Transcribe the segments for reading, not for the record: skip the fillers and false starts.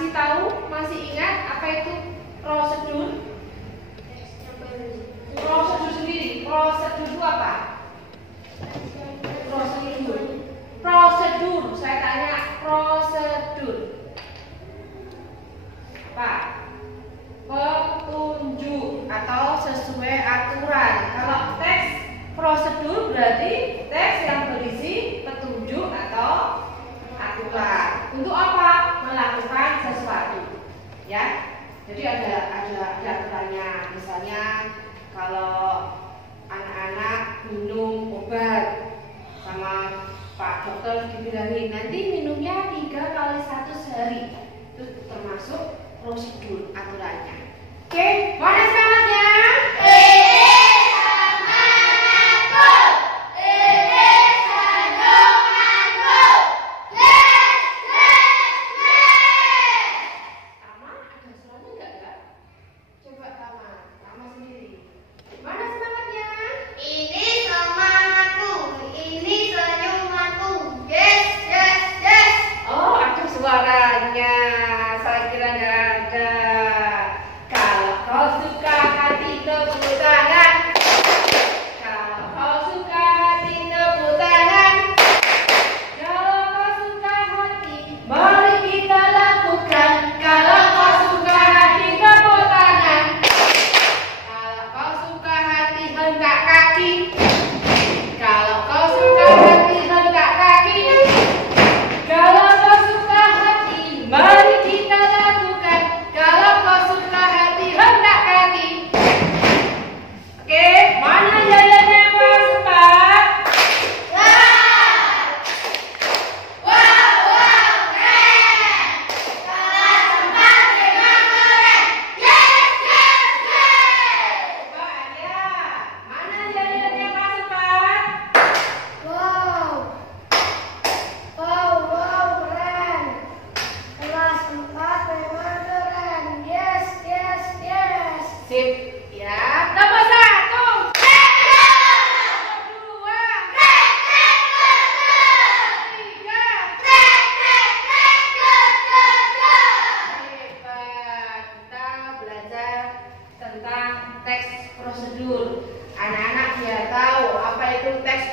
Masih tahu? Masih ingat apa itu prosedur? Prosedur sendiri. Prosedur itu apa? Prosedur. Prosedur. Saya tanya prosedur. Apa? Petunjuk atau sesuai aturan. Kalau teks prosedur berarti teks yang berisi petunjuk atau aturan. Untuk apa? Melakukan sesuatu. Ya. Jadi ada aturannya. Misalnya kalau anak-anak minum obat sama Pak Dokter dibilangin nanti minumnya 3 kali 1 sehari. Itu termasuk prosedur aturannya. Oke, mana semangatnya?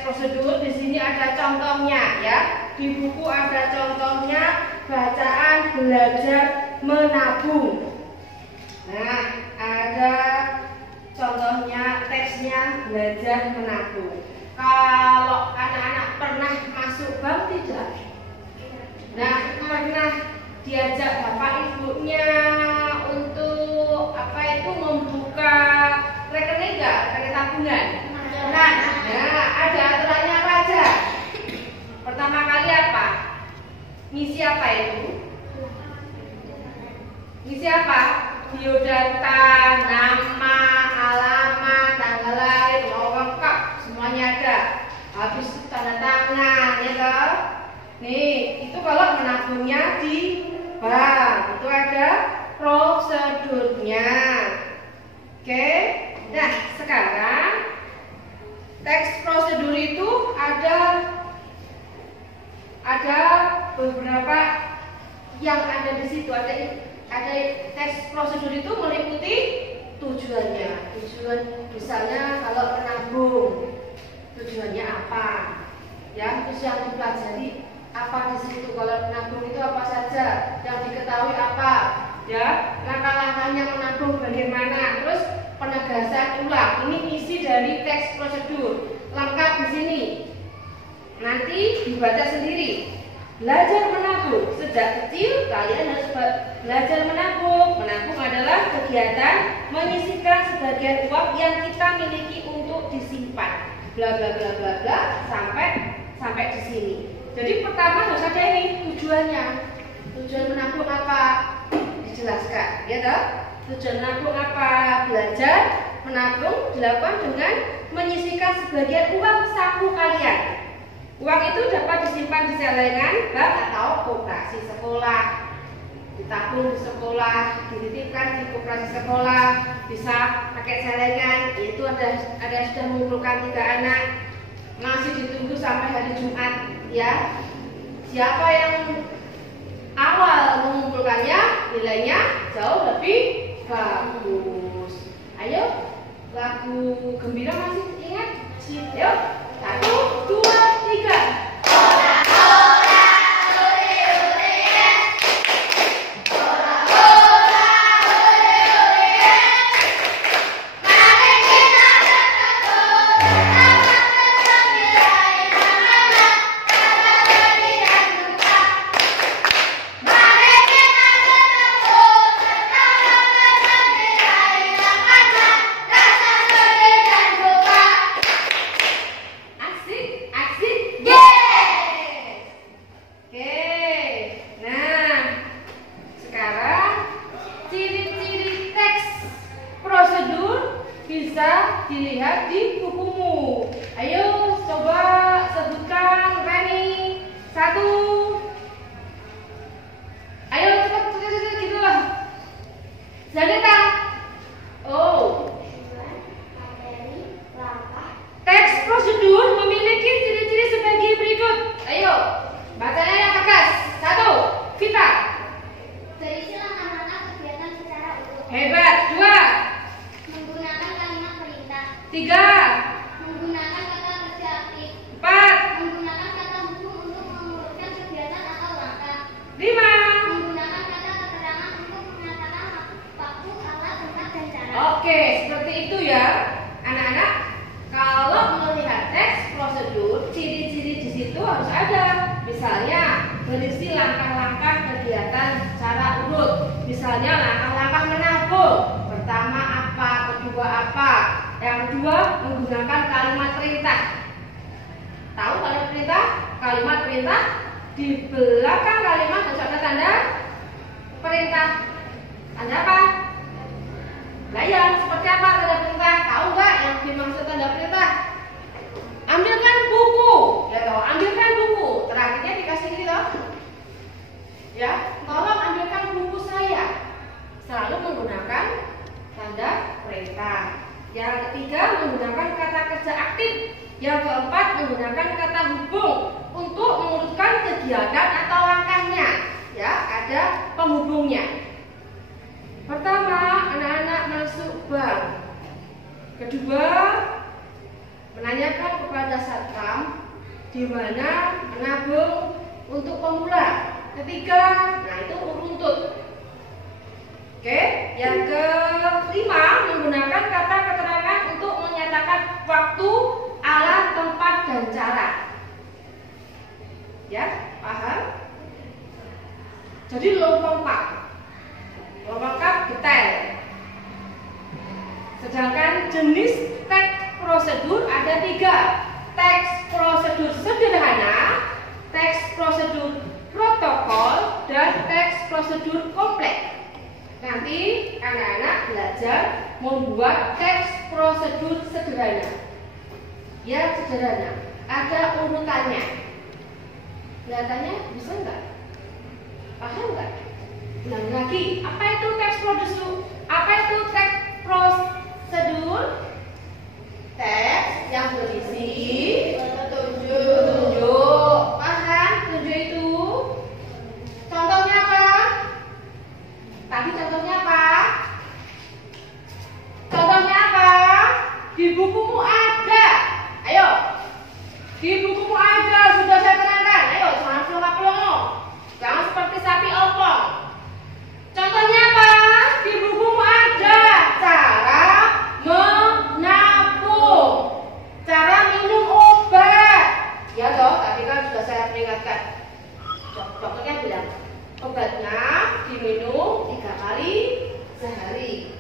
Prosedur di sini ada contohnya ya. Di buku ada contohnya bacaan belajar menabung. Nah, ada contohnya teksnya belajar menabung. Kalau anak-anak pernah masuk bank tidak? Nah, pernah diajak bapak ibunya untuk apa itu membuka rekening enggak? Rekening tabungan. Nah, ada aturannya apa aja? Pertama kali apa? Ngisi apa itu? Ngisi apa? Biodata, nama, alamat, tanggal lahir, lengkap, semuanya ada. Habis itu tanda tangan, ya toh? Nih, itu kalau menabungnya di bank, itu ada prosedurnya. Oke? Nah, sekarang teks prosedur itu ada beberapa yang ada di situ. Ada teks prosedur itu meliputi tujuannya. Tujuan misalnya kalau menabung, tujuannya apa? Ya, terus yang dipelajari apa di situ. Kalau menabung itu apa saja? Yang diketahui apa? Ya, langkah-langkahnya menabung bagaimana? Terus penegasan ulang. Ini isi dari teks prosedur. Lengkap di sini. Nanti dibaca sendiri. Belajar menabung. Sejak kecil kalian harus belajar menabung. Menabung adalah kegiatan menyisihkan sebagian uang yang kita miliki untuk disimpan. Bla bla bla bla bla sampai di sini. Jadi pertama harus ada ini tujuannya. Tujuan menabung apa? Dijelaskan, ya toh? Tujuan menabung apa? Belajar menabung dilakukan dengan menyisihkan sebagian uang saku kalian. Uang itu dapat disimpan di celengan bank atau koperasi sekolah. Ditabung di sekolah, dititipkan di koperasi sekolah, bisa pakai celengan. Itu ada sudah mengumpulkan 3 anak, masih ditunggu sampai hari Jumat, ya. Siapa yang awal mengumpulkannya dilihat di bukumu. Ayo coba sebutkan Reni. 1. Ayo cepat gitu lah. Zaneta. Oh. Teks prosedur memiliki ciri-ciri sebagai berikut. Ayo, bacanya yang tegas. 1. Vita. Berisi langkah-langkah kegiatan secara utuh. Hebat. 2. Menggunakan kalimat perintah. 3. Menggunakan kata kerja aktif. 4. Menggunakan kata hukum untuk mengurutkan kegiatan atau langkah. 5. Menggunakan kata keterangan untuk menyatakan waktu, alat, tempat, dan cara. Oke, seperti itu ya, anak-anak. Kalau melihat teks prosedur, ciri-ciri di situ harus ada. Misalnya, berisi langkah-langkah kegiatan secara urut. Misalnya langkah-langkah menabung. Pertama apa, kedua apa. Yang kedua, menggunakan kalimat perintah. Tahu kalimat perintah? Kalimat perintah di belakang kalimat harus ada tanda perintah. Tanda apa? Layar. Seperti apa tanda perintah? Tahu nggak yang dimaksud tanda perintah? Ambilkan buku, ya toh. Ambilkan buku. Terakhirnya dikasih ini toh. Ya, tolong ambilkan buku saya. Selalu menggunakan tanda perintah. Yang ketiga, menggunakan kata kerja aktif. Yang keempat, menggunakan kata hubung untuk mengurutkan kegiatan atau langkahnya. Ya, ada penghubungnya. Pertama, anak-anak masuk bank. Kedua, menanyakan kepada satpam di mana menabung untuk pemula. Ketiga, nah itu runtut. Oke, yang kelima, menggunakan kata keterangan untuk menyatakan waktu, alat, tempat, dan cara. Ya, paham? Jadi lengkap detail. Sedangkan jenis teks prosedur ada 3. Teks prosedur sederhana, teks prosedur protokol, dan teks prosedur kompleks. Nanti anak-anak belajar membuat teks prosedur sederhana. Ya, sederhana. Ada urutannya. Kelihatannya bisa nggak? Paham nggak? Ulang lagi. Apa itu teks prosedur? Apa itu teks prosedur? Teks yang berisi petunjuk. Paham? Petunjuk itu contohnya apa? Tadi contohnya apa? Contohnya apa? Di bukumu ada. Ayo. Di bukumu ada, sudah saya terangkan. Ayo, jangan pelongo-pelongo. Jangan seperti sapi opong. Contohnya apa? Di bukumu ada cara menabung, cara minum obat. Ya toh, tadi kan sudah saya peringatkan. Dokternya bilang obatnya diminum 3 kali sehari.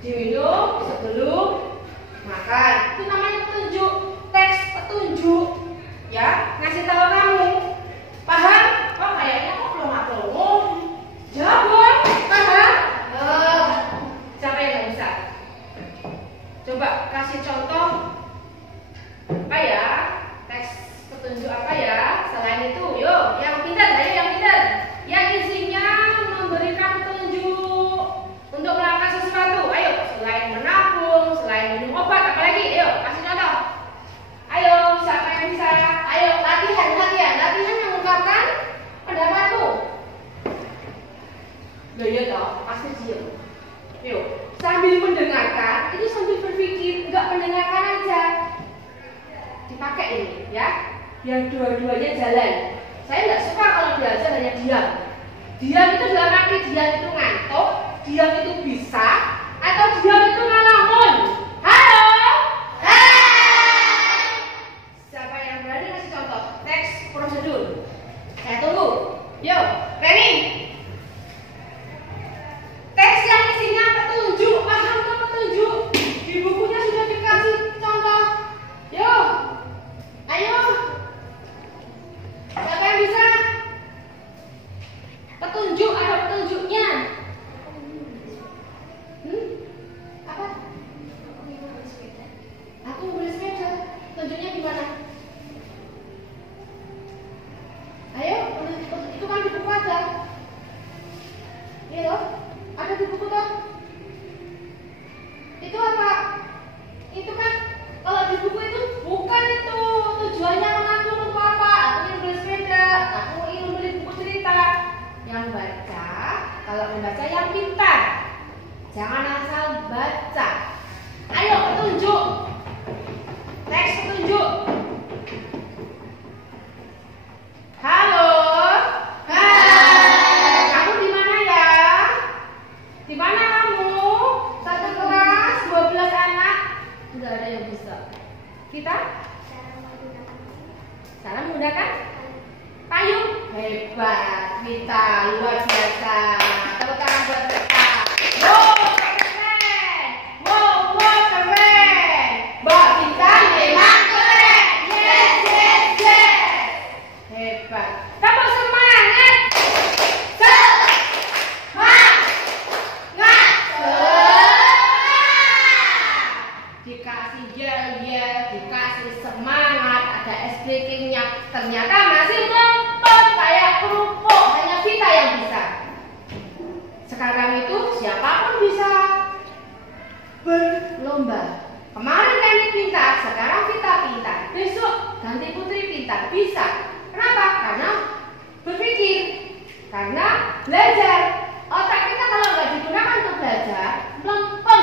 Diminum sebelum makan. Itu namanya petunjuk, teks petunjuk. Ya, ngasih tahu kamu. Paham? Oh, kayaknya kok belum ngomong. Jawab, paham? Siapa yang nggak bisa? Coba kasih contoh apa ya? Teks petunjuk apa ya? Selain itu, yuk, yang pintar, ayo yang pintar. Yang isinya memberikan petunjuk untuk melakukan sesuatu. Ayo, selain menabung, selain minum obat, apalagi? Ayo, kasih contoh. Ayo, siapa yang bisa? Ayo, latihan yang mengungkapkan pendapatmu. Loh ya toh, pasti diam. Yuk, sambil mendengarkan, itu sambil berpikir, enggak mendengarkan aja. Dipakai ini, ya. Biar dua-duanya jalan. Saya enggak suka kalau belajar hanya diam. Diam itu dalam arti diam itu ngantuk, diam itu bisa, atau diam itu ngalamun. Halo? Hai! Siapa yang berani kasih contoh? Teks prosedur. Saya tunggu. Yuk, Reni. Teks yang isinya petunjuk, paham ke petunjuk? Di bukunya sudah dikasih contoh. Yuk, ayo. Siapa yang bisa? Petunjuk, ada petunjuknya. Apa? Ya loh, ada di buku toh. Itu apa? Itu kan kalau di buku itu bukan itu tujuannya menabung untuk apa? Aku ingin beli sepeda, aku ingin beli buku cerita. Yang baca, kalau membaca yang pintar, jangan asal baca. Ayo petunjuk, teks petunjuk. Halo, hai. Kamu di mana ya? Di mana kamu? Satu kelas, 12 anak. Tidak ada yang bisa. Kita? Cara menggunakan payung. Hebat, kita luar biasa. Tepuk tangan buat kita. Wow, keren. Wow, keren. Mbak kita memang keren. Yes, yes, yes. Hebat. Tepuk semangat. Dikasih yel-yel, dikasih semangat, ada SBK-nya, ternyata masih lempem kayak kerupuk, hanya kita yang bisa. Sekarang itu siapapun bisa berlomba. Kemarin Reni pintar, sekarang kita pintar, besok ganti Putri pintar, bisa. Kenapa? Karena berpikir, karena belajar. Otak kita kalau nggak digunakan untuk belajar, lempem.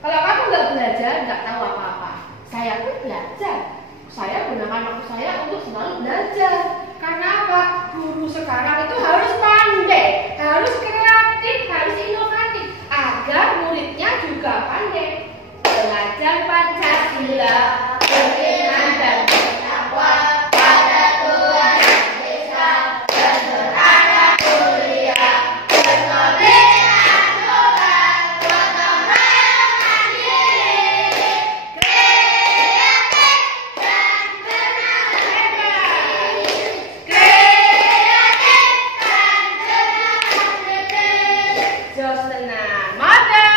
Kalau kamu nggak belajar, nggak tahu apa-apa. Saya pun belajar. Saya gunakan waktu saya untuk selalu belajar. Karena apa? Guru sekarang itu harus pandai, harus kreatif, harus inovatif, agar muridnya juga pandai. Belajar Pancasila, beriman dan bertakwa pada Tuhan Yang Esa, berserta kuliah, berkepentingan Tuhan, gotong royong mandiri, kreatif dan bernafas diri, kreatif dan bernafas diri. Jos tenang, mata.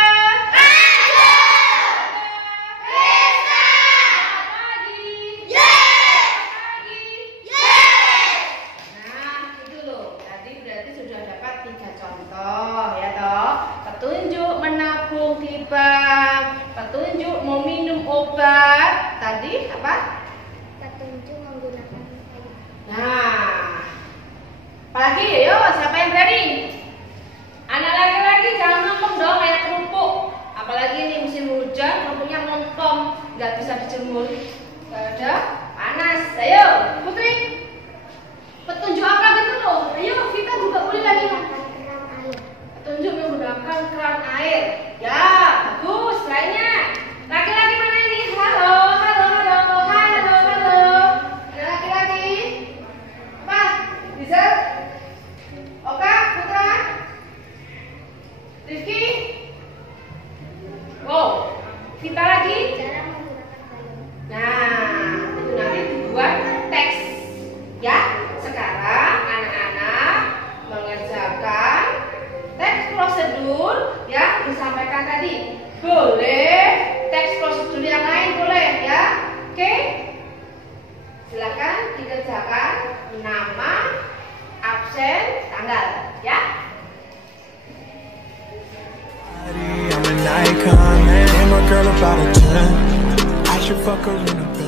Petunjuk menabung di bank, petunjuk mau minum obat, tadi apa? Petunjuk menggunakan payung. Nah, apalagi yo, siapa yang berani? Anak laki-laki jangan ngomong dong kayak kerupuk. Apalagi ini musim hujan, kerupuknya ngomong, nggak bisa dijemur. Gak ada, panas. Ayo, Putri. Petunjuk apa gitu loh? Ayo, kita juga boleh lagi. Tunjuk menggunakan keran air. Ya, bagus. Lainnya. Laki-laki mana ini? Halo, halo, halo, halo, halo. Ada laki-laki? Apa? Bisa? Oka, Putra? Rizky? Wow, kita lagi? Cara menggunakan payung. Nah, itu nanti dibuat teks. Ya, sekarang anak-anak mengerjakan teks prosedur yang disampaikan tadi. Boleh teks prosedur yang lain boleh ya. Oke. Silakan dikerjakan nama, absen, tanggal ya. I'm an icon, man. I'm a girl about a 10. I should fuck her in a bed.